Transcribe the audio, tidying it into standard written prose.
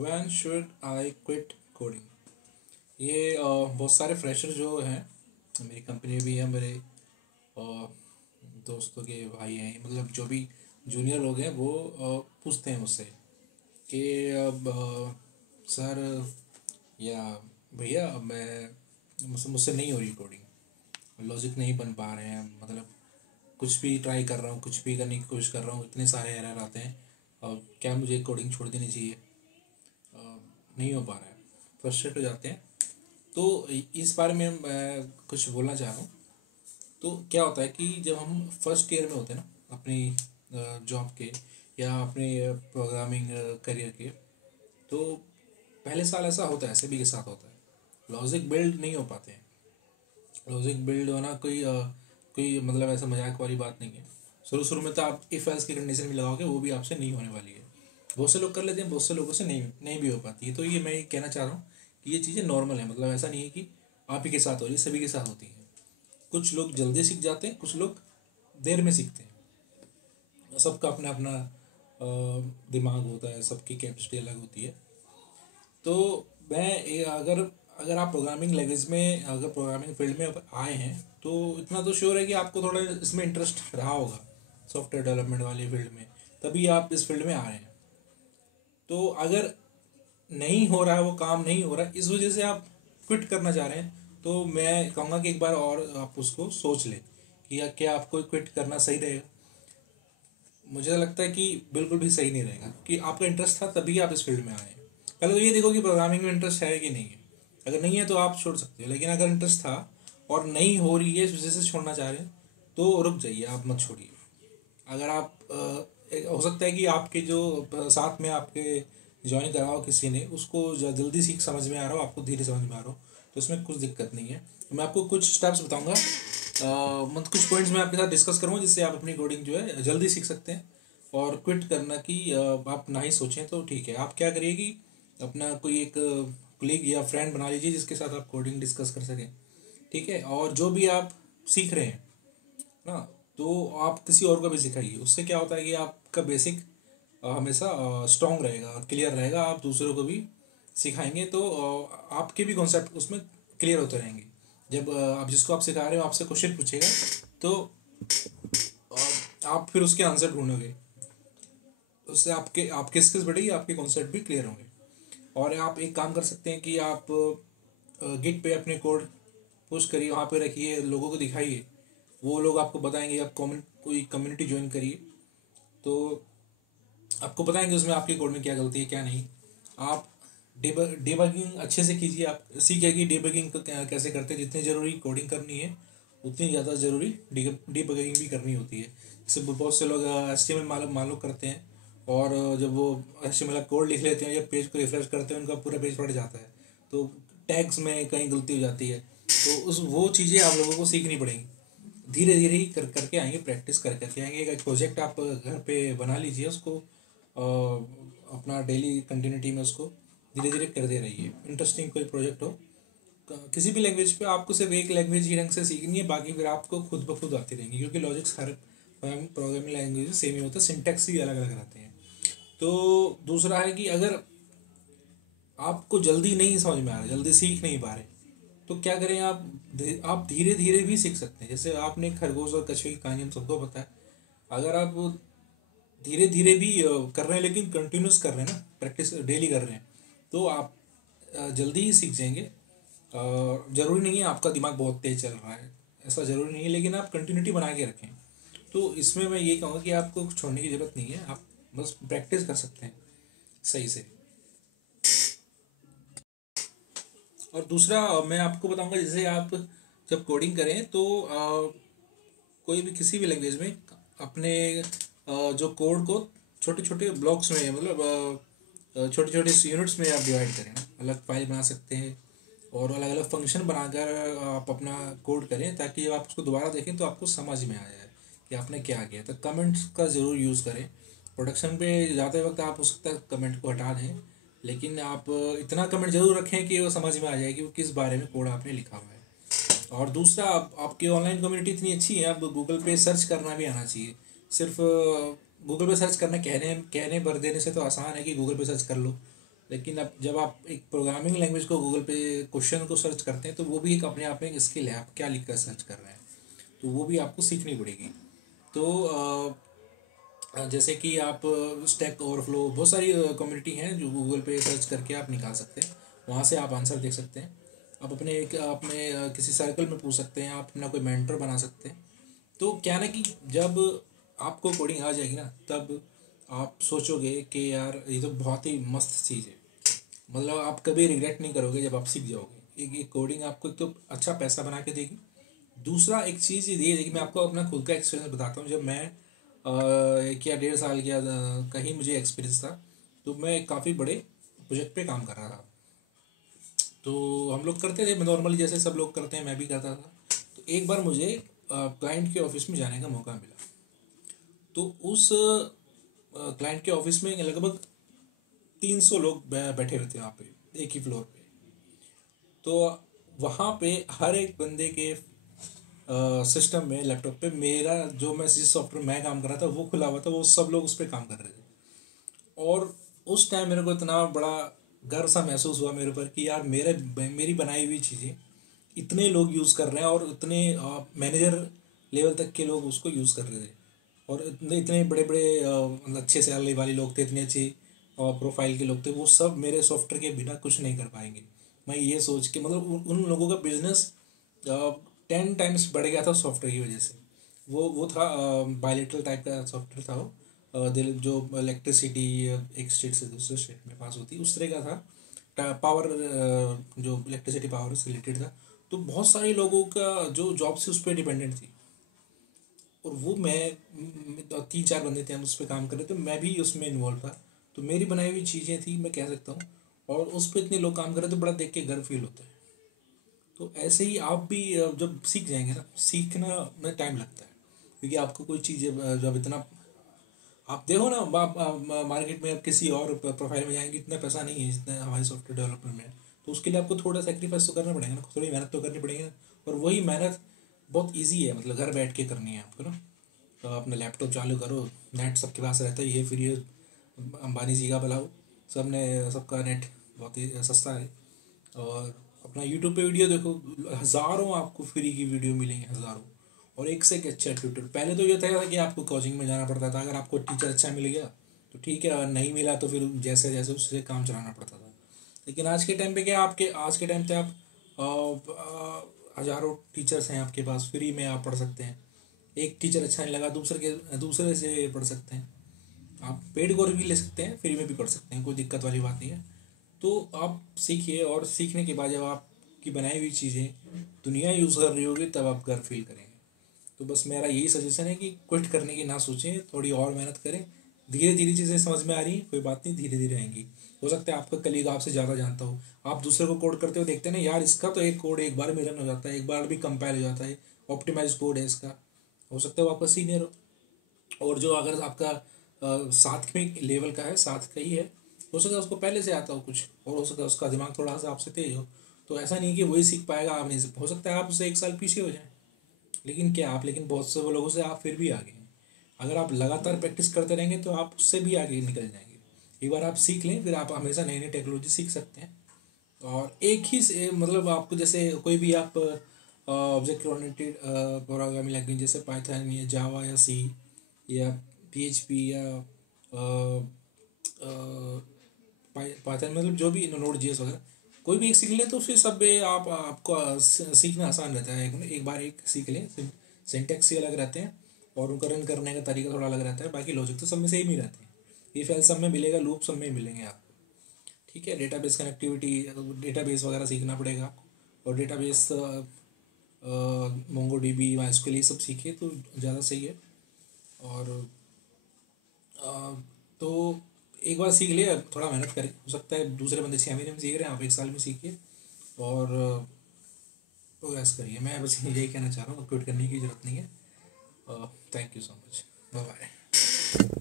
When should I quit coding. ये बहुत सारे फ्रेशर जो हैं, मेरी कंपनी में भी है, मेरे अ, दोस्तों के भाई हैं, मतलब जो भी जूनियर लोग हैं वो पूछते हैं मुझसे कि अब सर या भैया मैं मुझसे नहीं हो रही कोडिंग, लॉजिक नहीं बन पा रहे हैं, मतलब कुछ भी ट्राई कर रहा हूँ, कुछ भी करने की कोशिश कर रहा हूँ, इतने सारे एरर आते हैं। क्या मुझे कोडिंग छोड़ देनी चाहिए? नहीं हो पा रहा है, फ्रस्ट्रेट हो जाते हैं। तो इस बारे में मैं कुछ बोलना चाह रहा हूँ। तो क्या होता है कि जब हम फर्स्ट ईयर में होते हैं ना अपनी जॉब के या अपने प्रोग्रामिंग करियर के, तो पहले साल ऐसा होता है, सभी के साथ होता है, लॉजिक बिल्ड नहीं हो पाते हैं। लॉजिक बिल्ड होना कोई मतलब ऐसा मजाक वाली बात नहीं है। शुरू शुरू में तो आप इफ एल्स की कंडीशन भी लगाओगे, वो भी आपसे नहीं होने वाली है। बहुत से लोग कर लेते हैं, बहुत से लोगों से नहीं नहीं भी हो पाती है। तो ये मैं कहना चाह रहा हूँ कि ये चीज़ें नॉर्मल है, मतलब ऐसा नहीं है कि आप ही के साथ हो रही है, सभी के साथ होती हैं। कुछ लोग जल्दी सीख जाते हैं, कुछ लोग देर में सीखते हैं। सबका अपना अपना दिमाग होता है, सबकी कैपेसिटी अलग होती है। तो अगर अगर आप प्रोग्रामिंग लैंग्वेज में, अगर प्रोग्रामिंग फील्ड में आए हैं, तो इतना तो श्योर है कि आपको थोड़ा इसमें इंटरेस्ट रहा होगा, सॉफ्टवेयर डेवलपमेंट वाली फील्ड में, तभी आप इस फील्ड में आ रहे हैं। तो अगर नहीं हो रहा है, वो काम नहीं हो रहा है, इस वजह से आप क्विट करना चाह रहे हैं, तो मैं कहूँगा कि एक बार और आप उसको सोच लें कि क्या आपको क्विट करना सही रहेगा। मुझे लगता है कि बिल्कुल भी सही नहीं रहेगा, कि आपका इंटरेस्ट था तभी आप इस फील्ड में आए। पहले तो ये देखो कि प्रोग्रामिंग में इंटरेस्ट है कि नहीं है। अगर नहीं है तो आप छोड़ सकते हो, लेकिन अगर इंटरेस्ट था और नहीं हो रही है, इस वजह से छोड़ना चाह रहे हैं, तो रुक जाइए, आप मत छोड़िए। अगर आप हो सकता है कि आपके जो साथ में आपके ज्वाइन करा हो किसी ने, उसको जल्दी सीख समझ में आ रहा हो, आपको धीरे समझ में आ रहा हो, तो उसमें कुछ दिक्कत नहीं है। तो मैं आपको कुछ स्टेप्स बताऊंगा, मतलब कुछ पॉइंट्स मैं आपके साथ डिस्कस करूँगा, जिससे आप अपनी कोडिंग जो है जल्दी सीख सकते हैं। और क्विट करना की आप ना ही सोचें तो ठीक है। आप क्या करिए कि अपना कोई एक कलीग या फ्रेंड बना लीजिए जिसके साथ आप कोडिंग डिस्कस कर सकें, ठीक है। और जो भी आप सीख रहे हैं ना, तो आप किसी और को भी सिखाइए। उससे क्या होता है कि आपका बेसिक हमेशा स्ट्रांग रहेगा, क्लियर रहेगा। आप दूसरों को भी सिखाएंगे तो आपके भी कॉन्सेप्ट उसमें क्लियर होते रहेंगे। जब आप जिसको आप सिखा रहे हो आपसे क्वेश्चन पूछेगा, तो आप फिर उसके आंसर ढूंढोगे, उससे आपके आपकी स्किल्स बढ़ेगी, आपके कॉन्सेप्ट भी क्लियर होंगे। और आप एक काम कर सकते हैं कि आप गिट पे अपने कोड पुश करिए, वहाँ पे रखिए, लोगों को दिखाइए, वो लोग आपको बताएंगे। आप कोई कम्युनिटी ज्वाइन करिए, तो आपको बताएंगे उसमें आपके कोड में क्या गलती है क्या नहीं। आप डिबगिंग अच्छे से कीजिए। आप सीखिए कि डिबगिंग कैसे करते हैं। जितनी ज़रूरी कोडिंग करनी है, उतनी ज़्यादा ज़रूरी डिबगिंग भी करनी होती है। जैसे बहुत से लोग HTML मालूम करते हैं, और जब वो HTML कोड लिख लेते हैं या पेज को रिफ्रेश करते हैं, उनका पूरा पेज फट जाता है। तो टैग्स में कहीं गलती हो जाती है, तो उस वो चीज़ें आप लोगों को सीखनी पड़ेंगी। धीरे धीरे ही करके आएंगे, प्रैक्टिस करके आएंगे। एक प्रोजेक्ट आप घर पे बना लीजिए, उसको अपना डेली कंटिन्यूटी में उसको धीरे धीरे करते रहिए। इंटरेस्टिंग कोई प्रोजेक्ट हो, किसी भी लैंग्वेज पे आपको सिर्फ एक लैंग्वेज ही ढंग से सीखनी है, बाकी फिर आपको खुद ब खुद आती रहेंगी, क्योंकि लॉजिक्स हर प्रोग्रामिंग लैंग्वेज सेम ही होता है, सिंटैक्स ही अलग अलग रहते हैं। तो दूसरा है कि अगर आपको जल्दी नहीं समझ में आ रहा, जल्दी सीख नहीं पा रहे, तो क्या करें आप? आप धीरे धीरे भी सीख सकते हैं। जैसे आपने खरगोश और कछुए की कहानी हम सबको पता है। अगर आप धीरे धीरे भी कर रहे हैं, लेकिन कंटिन्यूस कर रहे हैं ना, प्रैक्टिस डेली कर रहे हैं, तो आप जल्दी ही सीख जाएंगे। ज़रूरी नहीं है आपका दिमाग बहुत तेज चल रहा है, ऐसा ज़रूरी नहीं है, लेकिन आप कंटिन्यूटी बना के रखें। तो इसमें मैं ये कहूँगा कि आपको छोड़ने की ज़रूरत नहीं है, आप बस प्रैक्टिस कर सकते हैं सही से। और दूसरा मैं आपको बताऊंगा, जैसे आप जब कोडिंग करें तो कोई भी किसी भी लैंग्वेज में अपने जो कोड को छोटे छोटे ब्लॉक्स में, मतलब छोटे छोटे यूनिट्स में आप डिवाइड करें। अलग फाइल बना सकते हैं और अलग अलग फंक्शन बनाकर आप अपना कोड करें, ताकि जब आप उसको दोबारा देखें तो आपको समझ में आ जाए कि आपने क्या किया। तो कमेंट्स का ज़रूर यूज़ करें। प्रोडक्शन पे जाते वक्त आप हो सकता है कमेंट को हटा दें, लेकिन आप इतना कमेंट जरूर रखें कि वो समझ में आ जाए कि वो किस बारे में कोड आपने लिखा हुआ है। और दूसरा, आपकी ऑनलाइन कम्युनिटी इतनी अच्छी है, अब गूगल पे सर्च करना भी आना चाहिए। सिर्फ गूगल पे सर्च करना कहने कहने भर देने से तो आसान है कि गूगल पे सर्च कर लो, लेकिन अब जब आप एक प्रोग्रामिंग लैंग्वेज को गूगल पे क्वेश्चन को सर्च करते हैं तो वो भी एक अपने आप में एक स्किल है, आप क्या लिख कर सर्च कर रहे हैं, तो वो भी आपको सीखनी पड़ेगी। तो जैसे कि आप स्टैक ओवरफ्लो, बहुत सारी कम्युनिटी हैं जो गूगल पे सर्च करके आप निकाल सकते हैं, वहाँ से आप आंसर देख सकते हैं। आप अपने किसी सर्कल में पूछ सकते हैं, आप अपना कोई मेंटर बना सकते हैं। तो क्या ना कि जब आपको कोडिंग आ जाएगी ना, तब आप सोचोगे कि यार ये तो बहुत ही मस्त चीज़ है। मतलब आप कभी रिग्रेट नहीं करोगे जब आप सीख जाओगे। एक कोडिंग आपको एक तो अच्छा पैसा बना के देगी। दूसरा एक चीज़ ये है कि मैं आपको अपना खुद का एक्सपीरियंस बताता हूँ। जब मैं 1 या 1.5 साल किया कहीं मुझे एक्सपीरियंस था, तो मैं काफ़ी बड़े प्रोजेक्ट पे काम कर रहा था। तो हम लोग करते थे नॉर्मली जैसे सब लोग करते हैं, मैं भी करता था। तो एक बार मुझे क्लाइंट के ऑफिस में जाने का मौका मिला। तो उस क्लाइंट के ऑफिस में लगभग 300 लोग बैठे हुए थे वहाँ पे, एक ही फ्लोर पे। तो वहाँ पे हर एक बंदे के सिस्टम में, लैपटॉप पे, मेरा जो मैं जिस सॉफ्टवेयर मैं काम कर रहा था वो खुला हुआ था, वो सब लोग उस पर काम कर रहे थे। और उस टाइम मेरे को इतना बड़ा गर्व सा महसूस हुआ मेरे ऊपर कि यार मेरी बनाई हुई चीज़ें इतने लोग यूज़ कर रहे हैं, और इतने मैनेजर लेवल तक के लोग उसको यूज़ कर रहे थे। और इतने इतने बड़े बड़े मतलब अच्छे सैलरी वाले लोग थे, इतने अच्छे प्रोफाइल के लोग थे, वो सब मेरे सॉफ्टवेयर के बिना कुछ नहीं कर पाएंगे। मैं ये सोच के, मतलब उन लोगों का बिजनेस 10 टाइम्स बढ़ गया था सॉफ्टवेयर की वजह से। वो था बायलेटरल टाइप का सॉफ्टवेयर था वो। दिल जो इलेक्ट्रिसिटी एक स्टेट से दूसरे स्टेट में पास होती है, उस तरह का था। पावर, जो इलेक्ट्रिसिटी पावर से रिलेटेड था। तो बहुत सारे लोगों का जो जॉब से उस पर डिपेंडेंट थी। और वो मैं 3-4 बंदे थे, हम उस पर काम कर रहे थे, मैं भी उसमें इन्वॉल्व था। तो मेरी बनाई हुई चीज़ें थी, मैं कह सकता हूँ। और उस पर इतने लोग काम कर रहे थे, बड़ा देख के गर्व फील होता है। तो ऐसे ही आप भी जब सीख जाएंगे ना, सीखना में टाइम लगता है। क्योंकि आपको कोई चीज़ जब इतना आप देखो ना, मार्केट में आप किसी और प्रोफाइल में जाएंगे, इतना पैसा नहीं है जितना हमारे सॉफ्टवेयर डेवलपमेंट में है। तो उसके लिए आपको थोड़ा सेक्रीफाइस तो करना पड़ेगा ना, थोड़ी मेहनत तो करनी पड़ेगी ना। और वही मेहनत बहुत ईजी है, मतलब घर बैठ के करनी है आपको ना। तो अपना लैपटॉप चालू करो, नेट सबके पास रहता है, ये फ्री है। अंबानी जी का भला हो, सबका नेट बहुत ही सस्ता है। और अपना यूट्यूब पे वीडियो देखो, हज़ारों आपको फ्री की वीडियो मिलेंगे, हज़ारों। और एक से एक अच्छा ट्यूटर। पहले तो ये था कि आपको कोचिंग में जाना पड़ता था, अगर आपको टीचर अच्छा मिल गया तो ठीक है, और नहीं मिला तो फिर जैसे जैसे उससे काम चलाना पड़ता था। लेकिन आज के टाइम पे क्या, आपके आज के टाइम पे आप हज़ारों टीचर्स हैं आपके पास, फ्री में आप पढ़ सकते हैं। एक टीचर अच्छा नहीं लगा, दूसरे से पढ़ सकते हैं। आप पेड कोर्स भी ले सकते हैं, फ्री में भी पढ़ सकते हैं, कोई दिक्कत वाली बात नहीं है। तो आप सीखिए, और सीखने के बाद जब आपकी बनाई हुई चीज़ें दुनिया यूज़ कर रही होगी, तब आप गर्व फील करेंगे। तो बस मेरा यही सजेशन है कि क्विट करने की ना सोचें, थोड़ी और मेहनत करें। धीरे धीरे चीज़ें समझ में आ रही हैं, कोई बात नहीं, धीरे धीरे आएंगी। हो सकता है आपका कलीग आपसे ज़्यादा जानता हो, आप दूसरे को कोड करते हुए देखते हैं ना, यार इसका तो एक कोड एक बार में रन हो जाता है, एक बार भी कंपाइल हो जाता है, ऑप्टिमाइज कोड है इसका। हो सकता है वो आपका सीनियर हो। और जो अगर आपका साथ में लेवल का है, साथ का ही है, हो सकता है उसको पहले से आता हो कुछ, और हो सकता है उसका दिमाग थोड़ा सा आपसे तेज हो। तो ऐसा नहीं कि वही सीख पाएगा, आप नहीं सीख, हो सकता है आप उससे 1 साल पीछे हो जाए। लेकिन बहुत से वो लोगों से आप फिर भी आगे हैं। अगर आप लगातार प्रैक्टिस करते रहेंगे तो आप उससे भी आगे निकल जाएंगे। एक बार आप सीख लें, फिर आप हमेशा नई नई टेक्नोलॉजी सीख सकते हैं। और एक ही मतलब आपको जैसे कोई भी आप ऑब्जेक्ट ओरिएंटेड प्रोग्रामिंग लैंग्वेज जैसे पाइथन या जावा या सी या PHP या पाइथन, मतलब जो भी नोड जीएस वगैरह, कोई भी एक सीख लें तो फिर सब में आपको सीखना आसान रहता है। एक बार एक सीख लें, सिंटेक्स ही अलग रहते हैं, और उनका रन करने का तरीका थोड़ा अलग रहता है, बाकी लॉजिक तो सब में सेम ही रहते हैं। इफ एल्स सब में मिलेगा, लूप सब में मिलेंगे आपको। ठीक है, डेटाबेस कनेक्टिविटी, डेटाबेस वगैरह सीखना पड़ेगा आपको। और डेटाबेस मोंगो DB, MySQL, ये सब सीखिए तो ज़्यादा सही है। और तो एक बार सीख लिया, थोड़ा मेहनत करें, हो सकता है दूसरे बंदे 6 महीने में सीख रहे हैं, आप 1 साल में सीखिए। और प्रोग्रेस करिए। मैं बस यही कहना चाह रहा हूँ, क्विट करने की ज़रूरत नहीं है। Thank you so much, bye bye.